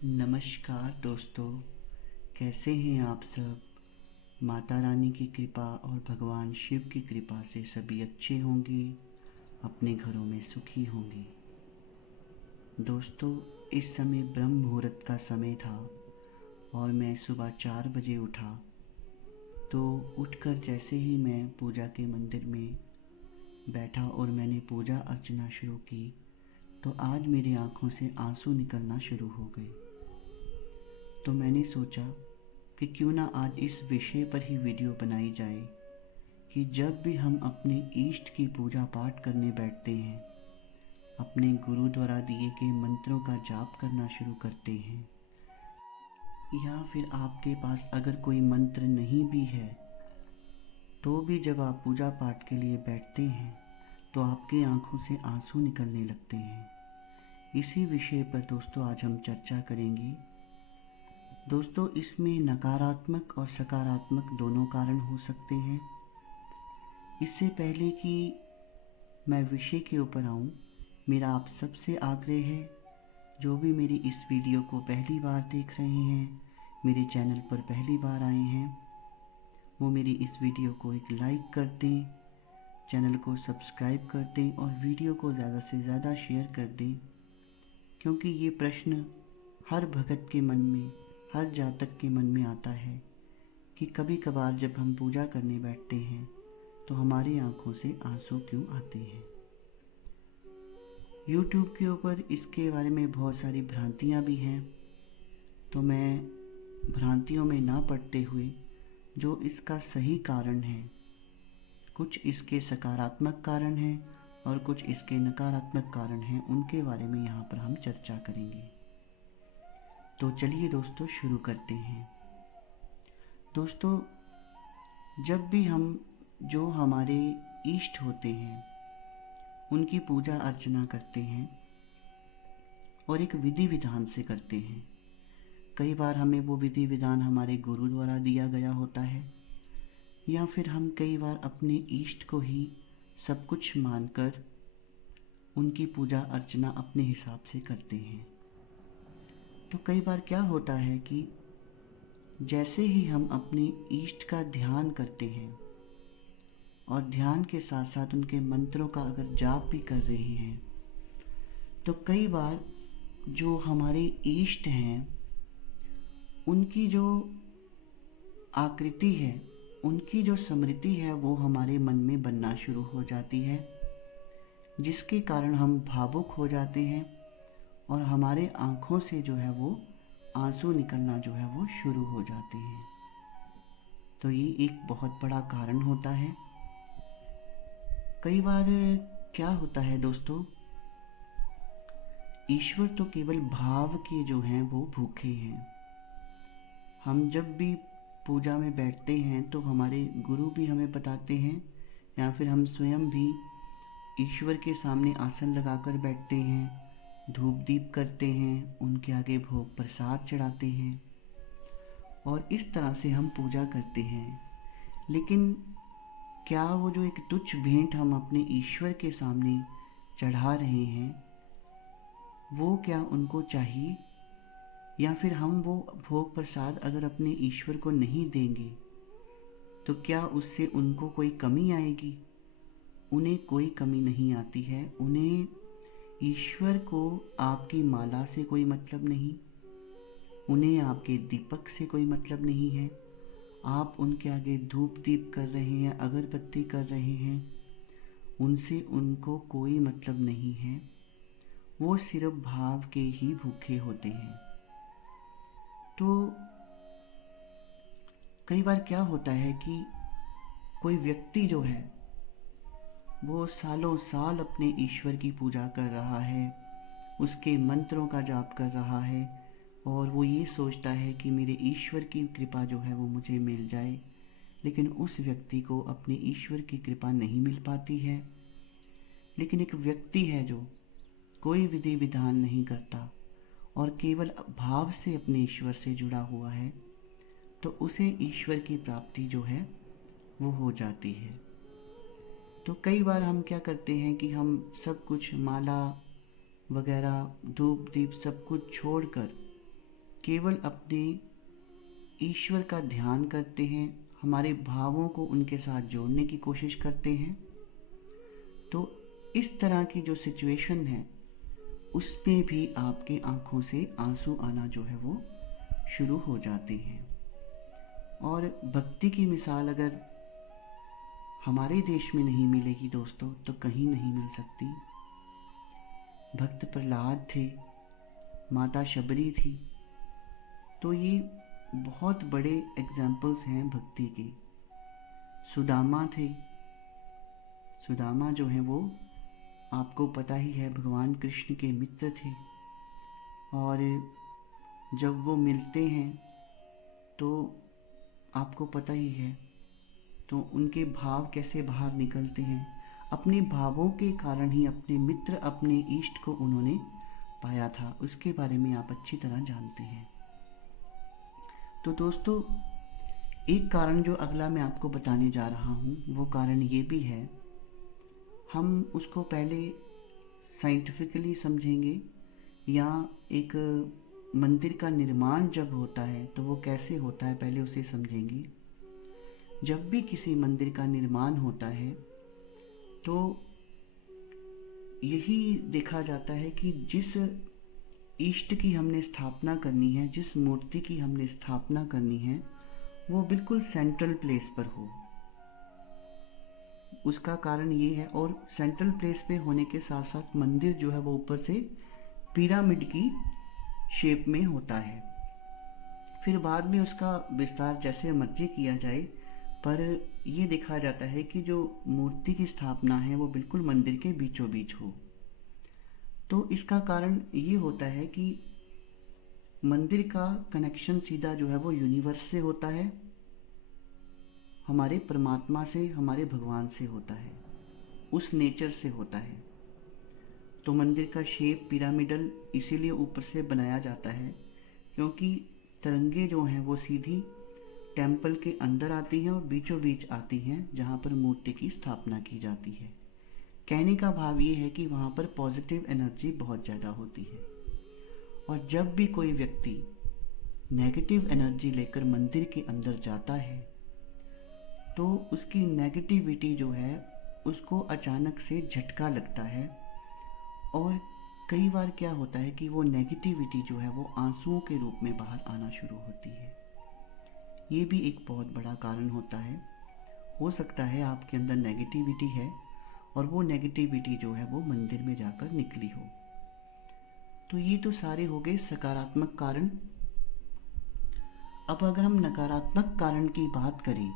नमस्कार दोस्तों, कैसे हैं आप सब। माता रानी की कृपा और भगवान शिव की कृपा से सभी अच्छे होंगे, अपने घरों में सुखी होंगे। दोस्तों, इस समय ब्रह्म मुहूर्त का समय था और मैं सुबह 4 बजे उठा। तो उठकर जैसे ही मैं पूजा के मंदिर में बैठा और मैंने पूजा अर्चना शुरू की, तो आज मेरी आंखों से आंसू निकलना शुरू हो गए। तो मैंने सोचा कि क्यों ना आज इस विषय पर ही वीडियो बनाई जाए कि जब भी हम अपने इष्ट की पूजा पाठ करने बैठते हैं, अपने गुरु द्वारा दिए गए मंत्रों का जाप करना शुरू करते हैं, या फिर आपके पास अगर कोई मंत्र नहीं भी है तो भी जब आप पूजा पाठ के लिए बैठते हैं तो आपकी आंखों से आंसू निकलने लगते हैं। इसी विषय पर दोस्तों आज हम चर्चा करेंगे। दोस्तों, इसमें नकारात्मक और सकारात्मक दोनों कारण हो सकते हैं। इससे पहले कि मैं विषय के ऊपर आऊँ, मेरा आप सबसे आग्रह है, जो भी मेरी इस वीडियो को पहली बार देख रहे हैं, मेरे चैनल पर पहली बार आए हैं, वो मेरी इस वीडियो को एक लाइक कर दें, चैनल को सब्सक्राइब कर दें और वीडियो को ज़्यादा से ज़्यादा शेयर कर दें। क्योंकि ये प्रश्न हर भगत के मन में, हर जातक के मन में आता है कि कभी कभार जब हम पूजा करने बैठते हैं तो हमारी आंखों से आंसू क्यों आते हैं। YouTube के ऊपर इसके बारे में बहुत सारी भ्रांतियाँ भी हैं, तो मैं भ्रांतियों में ना पड़ते हुए जो इसका सही कारण है, कुछ इसके सकारात्मक कारण हैं और कुछ इसके नकारात्मक कारण हैं, उनके बारे में यहाँ पर हम चर्चा करेंगे। तो चलिए दोस्तों शुरू करते हैं। दोस्तों, जब भी हम जो हमारे इष्ट होते हैं उनकी पूजा अर्चना करते हैं और एक विधि विधान से करते हैं, कई बार हमें वो विधि विधान हमारे गुरु द्वारा दिया गया होता है, या फिर हम कई बार अपने इष्ट को ही सब कुछ मानकर उनकी पूजा अर्चना अपने हिसाब से करते हैं। तो कई बार क्या होता है कि जैसे ही हम अपने इष्ट का ध्यान करते हैं और ध्यान के साथ साथ उनके मंत्रों का अगर जाप भी कर रहे हैं, तो कई बार जो हमारे इष्ट हैं उनकी जो आकृति है, उनकी जो स्मृति है, वो हमारे मन में बनना शुरू हो जाती है, जिसके कारण हम भावुक हो जाते हैं और हमारे आँखों से जो है वो आंसू निकलना जो है वो शुरू हो जाते हैं। तो ये एक बहुत बड़ा कारण होता है। कई बार क्या होता है दोस्तों, ईश्वर तो केवल भाव के जो हैं वो भूखे हैं। हम जब भी पूजा में बैठते हैं तो हमारे गुरु भी हमें बताते हैं, या फिर हम स्वयं भी ईश्वर के सामने आसन लगाकर बैठते हैं, धूप दीप करते हैं, उनके आगे भोग प्रसाद चढ़ाते हैं और इस तरह से हम पूजा करते हैं। लेकिन क्या वो जो एक तुच्छ भेंट हम अपने ईश्वर के सामने चढ़ा रहे हैं, वो क्या उनको चाहिए, या फिर हम वो भोग प्रसाद अगर अपने ईश्वर को नहीं देंगे तो क्या उससे उनको कोई कमी आएगी? उन्हें कोई कमी नहीं आती है। उन्हें, ईश्वर को आपकी माला से कोई मतलब नहीं, उन्हें आपके दीपक से कोई मतलब नहीं है। आप उनके आगे धूप दीप कर रहे हैं, अगरबत्ती कर रहे हैं, उनसे उनको कोई मतलब नहीं है। वो सिर्फ भाव के ही भूखे होते हैं। तो कई बार क्या होता है कि कोई व्यक्ति जो है वो सालों साल अपने ईश्वर की पूजा कर रहा है, उसके मंत्रों का जाप कर रहा है और वो ये सोचता है कि मेरे ईश्वर की कृपा जो है वो मुझे मिल जाए, लेकिन उस व्यक्ति को अपने ईश्वर की कृपा नहीं मिल पाती है। लेकिन एक व्यक्ति है जो कोई विधि विधान नहीं करता और केवल भाव से अपने ईश्वर से जुड़ा हुआ है, तो उसे ईश्वर की प्राप्ति जो है वो हो जाती है। तो कई बार हम क्या करते हैं कि हम सब कुछ, माला वगैरह, धूप दीप सब कुछ छोड़कर केवल अपने ईश्वर का ध्यान करते हैं, हमारे भावों को उनके साथ जोड़ने की कोशिश करते हैं, तो इस तरह की जो सिचुएशन है उसमें भी आपके आंखों से आंसू आना जो है वो शुरू हो जाते हैं। और भक्ति की मिसाल अगर हमारे देश में नहीं मिलेगी दोस्तों तो कहीं नहीं मिल सकती। भक्त प्रहलाद थे, माता शबरी थी, तो ये बहुत बड़े एग्जाम्पल्स हैं भक्ति के। सुदामा थे, सुदामा जो हैं वो आपको पता ही है भगवान कृष्ण के मित्र थे, और जब वो मिलते हैं तो आपको पता ही है तो उनके भाव कैसे बाहर निकलते हैं। अपने भावों के कारण ही अपने मित्र, अपने इष्ट को उन्होंने पाया था, उसके बारे में आप अच्छी तरह जानते हैं। तो दोस्तों, एक कारण जो अगला मैं आपको बताने जा रहा हूँ वो कारण ये भी है, हम उसको पहले साइंटिफिकली समझेंगे, या एक मंदिर का निर्माण जब होता है तो वो कैसे होता है पहले उसे समझेंगे। जब भी किसी मंदिर का निर्माण होता है तो यही देखा जाता है कि जिस इष्ट की हमने स्थापना करनी है, जिस मूर्ति की हमने स्थापना करनी है, वो बिल्कुल सेंट्रल प्लेस पर हो। उसका कारण ये है, और सेंट्रल प्लेस पे होने के साथ साथ मंदिर जो है वो ऊपर से पिरामिड की शेप में होता है। फिर बाद में उसका विस्तार जैसे मर्जी किया जाए, पर ये देखा जाता है कि जो मूर्ति की स्थापना है वो बिल्कुल मंदिर के बीचों बीच हो। तो इसका कारण ये होता है कि मंदिर का कनेक्शन सीधा जो है वो यूनिवर्स से होता है, हमारे परमात्मा से, हमारे भगवान से होता है, उस नेचर से होता है। तो मंदिर का शेप पिरामिडल इसीलिए ऊपर से बनाया जाता है क्योंकि तरंगे जो हैं वो सीधी टेम्पल के अंदर आती हैं और बीचों बीच आती हैं जहाँ पर मूर्ति की स्थापना की जाती है। कहने का भाव ये है कि वहाँ पर पॉजिटिव एनर्जी बहुत ज़्यादा होती है, और जब भी कोई व्यक्ति नेगेटिव एनर्जी लेकर मंदिर के अंदर जाता है तो उसकी नेगेटिविटी जो है उसको अचानक से झटका लगता है, और कई बार क्या होता है कि वो नेगेटिविटी जो है वो आंसुओं के रूप में बाहर आना शुरू होती है। ये भी एक बहुत बड़ा कारण होता है। हो सकता है आपके अंदर नेगेटिविटी है और वो नेगेटिविटी जो है वो मंदिर में जाकर निकली हो। तो ये तो सारे हो गए सकारात्मक कारण। अब अगर हम नकारात्मक कारण की बात करें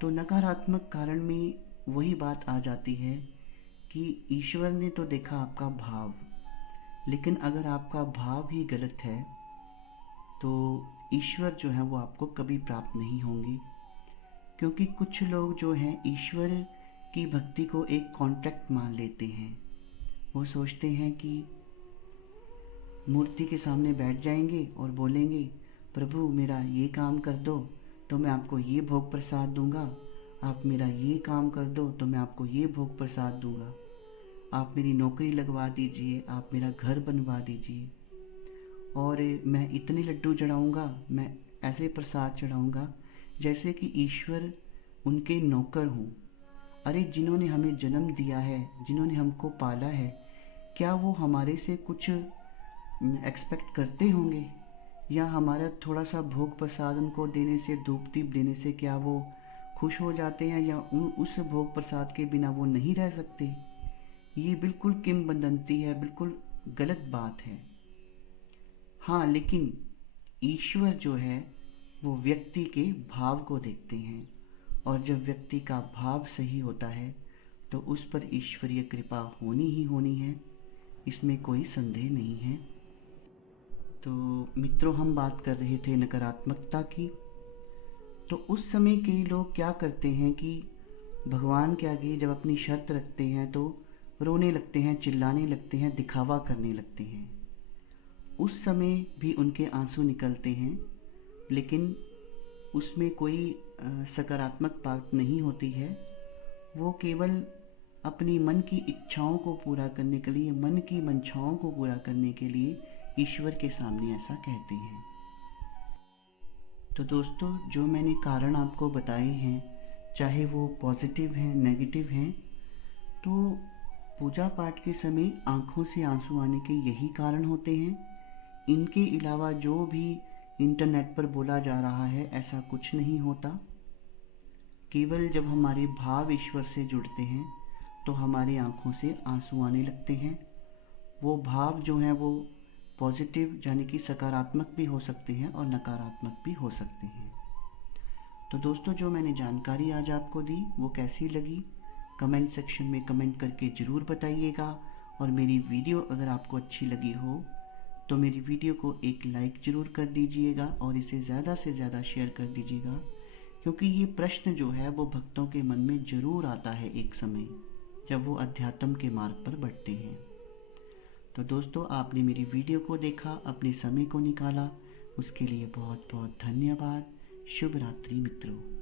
तो नकारात्मक कारण में वही बात आ जाती है कि ईश्वर ने तो देखा आपका भाव, लेकिन अगर आपका भाव ही गलत है तो ईश्वर जो है वो आपको कभी प्राप्त नहीं होंगे। क्योंकि कुछ लोग जो हैं ईश्वर की भक्ति को एक कॉन्ट्रैक्ट मान लेते हैं। वो सोचते हैं कि मूर्ति के सामने बैठ जाएंगे और बोलेंगे, प्रभु मेरा ये काम कर दो तो मैं आपको ये भोग प्रसाद दूंगा, आप मेरा ये काम कर दो तो मैं आपको ये भोग प्रसाद दूंगा, आप मेरी नौकरी लगवा दीजिए, आप मेरा घर बनवा दीजिए, और मैं इतने लड्डू चढ़ाऊँगा, मैं ऐसे प्रसाद चढ़ाऊँगा जैसे कि ईश्वर उनके नौकर हों। अरे जिन्होंने हमें जन्म दिया है, जिन्होंने हमको पाला है, क्या वो हमारे से कुछ एक्सपेक्ट करते होंगे? या हमारा थोड़ा सा भोग प्रसाद उनको देने से, धूप दीप देने से क्या वो खुश हो जाते हैं, या उस भोग प्रसाद के बिना वो नहीं रह सकते? ये बिल्कुल किंवदंती है, बिल्कुल गलत बात है। हाँ, लेकिन ईश्वर जो है वो व्यक्ति के भाव को देखते हैं, और जब व्यक्ति का भाव सही होता है तो उस पर ईश्वरीय कृपा होनी ही होनी है, इसमें कोई संदेह नहीं है। तो मित्रों, हम बात कर रहे थे नकारात्मकता की। तो उस समय कई लोग क्या करते हैं कि भगवान के आगे जब अपनी शर्त रखते हैं तो रोने लगते हैं, चिल्लाने लगते हैं, दिखावा करने लगते हैं। उस समय भी उनके आंसू निकलते हैं, लेकिन उसमें कोई सकारात्मक बात नहीं होती है। वो केवल अपनी मन की इच्छाओं को पूरा करने के लिए, मन की मंशाओं को पूरा करने के लिए ईश्वर के सामने ऐसा कहते हैं। तो दोस्तों, जो मैंने कारण आपको बताए हैं, चाहे वो पॉजिटिव हैं, नेगेटिव हैं, तो पूजा पाठ के समय आँखों से आंसू आने के यही कारण होते हैं। इनके अलावा जो भी इंटरनेट पर बोला जा रहा है, ऐसा कुछ नहीं होता। केवल जब हमारे भाव ईश्वर से जुड़ते हैं तो हमारी आँखों से आंसू आने लगते हैं। वो भाव जो हैं वो पॉजिटिव यानी कि सकारात्मक भी हो सकते हैं और नकारात्मक भी हो सकते हैं। तो दोस्तों, जो मैंने जानकारी आज आपको दी वो कैसी लगी, कमेंट सेक्शन में कमेंट करके ज़रूर बताइएगा। और मेरी वीडियो अगर आपको अच्छी लगी हो तो मेरी वीडियो को एक लाइक ज़रूर कर दीजिएगा और इसे ज़्यादा से ज़्यादा शेयर कर दीजिएगा, क्योंकि ये प्रश्न जो है वो भक्तों के मन में ज़रूर आता है एक समय जब वो अध्यात्म के मार्ग पर बढ़ते हैं। तो दोस्तों, आपने मेरी वीडियो को देखा, अपने समय को निकाला, उसके लिए बहुत बहुत धन्यवाद। शुभ रात्रि मित्रों।